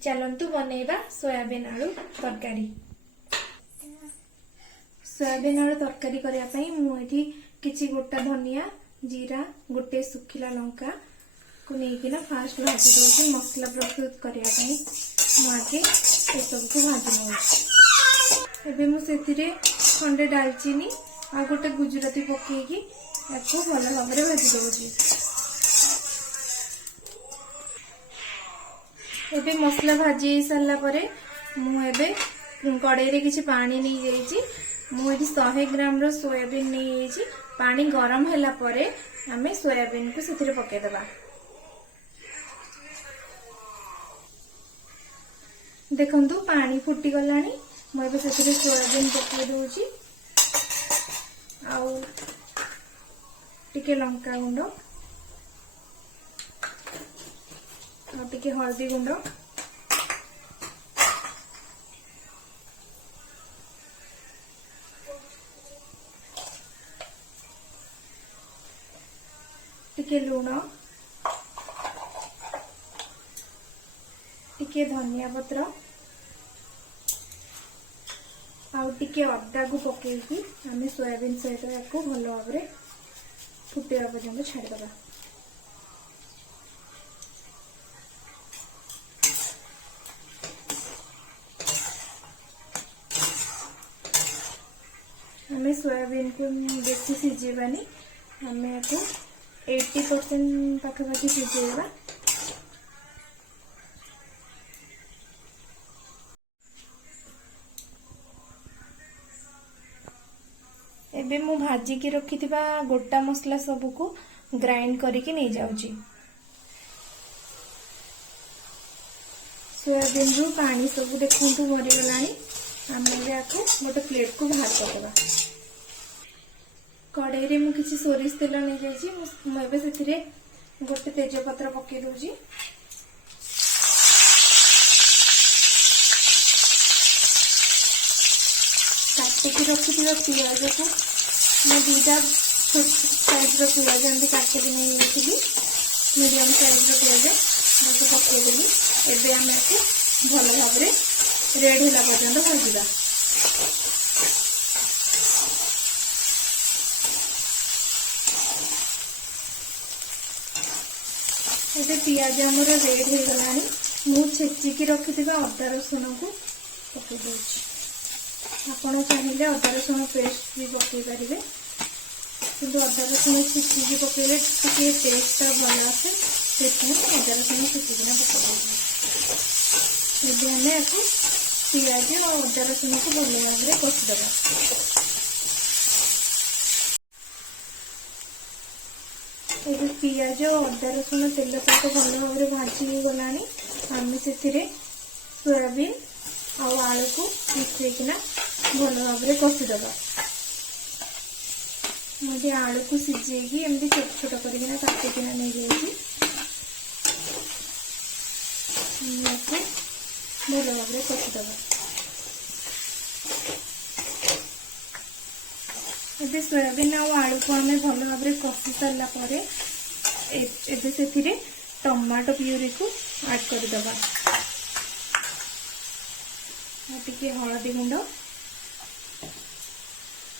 चलतु बनैबा सोयाबीन आलू तरकारी। सोयाबीन आलू तरकारी करने मुझे किसी गोटा धनिया जीरा गोटे सुखिला लंका को लेकिन फास्ट भाजी दूसरी मसला प्रस्तुत करने मुझे सबको भाजी नौ मुझे खंडे डालचीनी आ गोटे गुजराती पकईकी भल भाव भाजी दूसरी। एबे मसला भाजी सारा परे मुझे कड़ाई रे किसी पानी नहीं जाइए। मुझे 100 ग्राम रो सोयाबीन नहीं जाइए। पानी गरम हैला परे आमे सोयाबीन को सेथिरे पके देबा। देखंतु पानी फुटी गलानी मुझे सेथिरे सोयाबीन पके दूची आउ टिके लंका गुंड टिके हल्दी गुंड टिके लुण टिके धनिया पत्र आउ टिके अदा को पकईकी आमे सोयाबीन सहित याको भल भाव फुटेवा पर्यंत छाड़ीदबा। हमें सोयाबीन को बेसी सिझेबानी हमें याको 80% पाखापाखि सिझेबा। एबे मु भाजी की रखिथिबा गोटा मसला सब को ग्राइंड करके नहीं जाउची। सोयाबीन रू पानी सब देखंतु भरी गलानी आमे याको गोटे प्लेट को बाहर करदेबा। कड़ाई रे मु किसी सोरिष तेल नहीं जाइए। मुझे से गोटे तेजपत्र पके दूची काटिकी रखी पियाज को मैं 2टा छोट साइज पियाज एमती काटिक नहीं जाइए। मीडियम साइज पियाज पकईदेली। एबे आम भल भाव रेड होला पर्यंत भाजवा। ये पियाज आमर रेड हो गलानी मु छेचिकी रखी अदा रसुण को पकई दूची। आपण चाहिए अदा रसुण पेस्ट भी पकई पारे कि अदा रसुण छेचिकी पकईले टेस्ट भल आसे से अदा रसुण छेचिकिना पकई आम या पियाज और अदा रसुण को भल भाव कषिदबा। ये पियाज और अदा रसुण तेल सहित भल भाव भाजी गलानी आम से सोयाबीन और आलू को मिसेकिना भल भाव कषिदबा। मुझे आलू को सिझेगी एमती छोट छोट करकिना काटिकिना नहीं जाइए। भल भाव कषिदबा। ये सोयाबीन और आलू को आम भल भाव कषि सारा से टमाटो प्यूरी को ऐड करदबा। टिके हलदी गुंड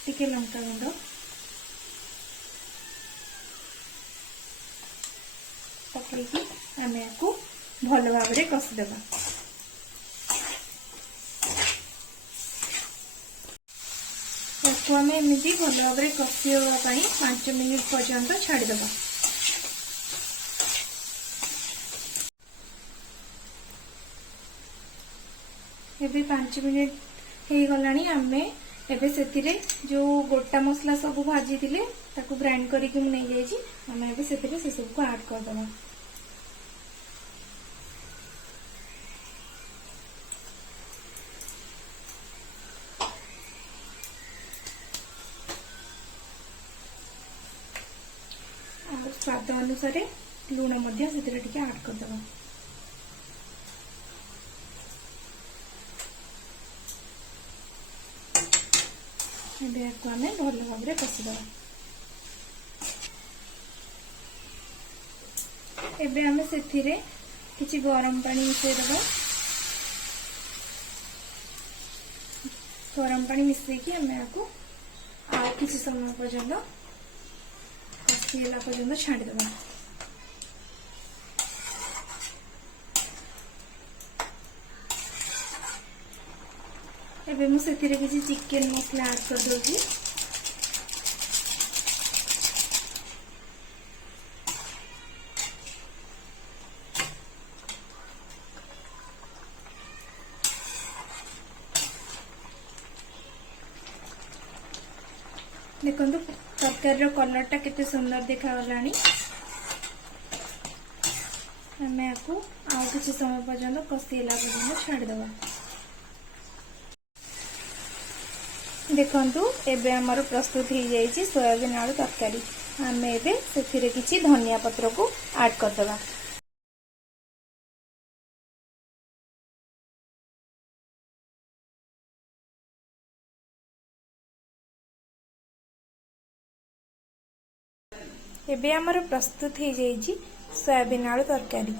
टिके लंका गुंड पकईकी आम या भल भाव कषिदबा। आम एमती भल भाव कषिवाई 5 मिनिट पर्यंत छाड़ीदबा। एबे 5 मिनिट हो गलानी आमे एबे सेतिरे जो गोटा मसला सब भाजी थिले ताकू ग्राइंड करके नहीं जाइए। आम एबे सेतिरे से सब को ऐड कर दबा। स्वाद अनुसार लुण से ऐड करदबा। आम भल भाव कषिदबा। एबे आमे सेथिरे किछि गरम पानी मिसेई दबा गरम पानी मिसेकी आम आपको आ किसी समय पर्यंत कषिला पर्यंत छाड़ीदबा। एबे मु सेथिरे किसी चिकन मसला ऐड कर दोगी। देखो तरकारी कलर टा केते सुंदर देखा गलानी। आम आपको आउ किसी समय पर्यंत कषिला पर्यंत छाड़ीदबा। देखंतु एबे हमर प्रस्तुत हो जाइए सोयाबीन आलू तरकारी। आम एबे सेथिरे किछि धनिया पत्र को ऐड कर दबा। एबे हमर प्रस्तुत हो जाइए सोयाबीन आलू तरकारी।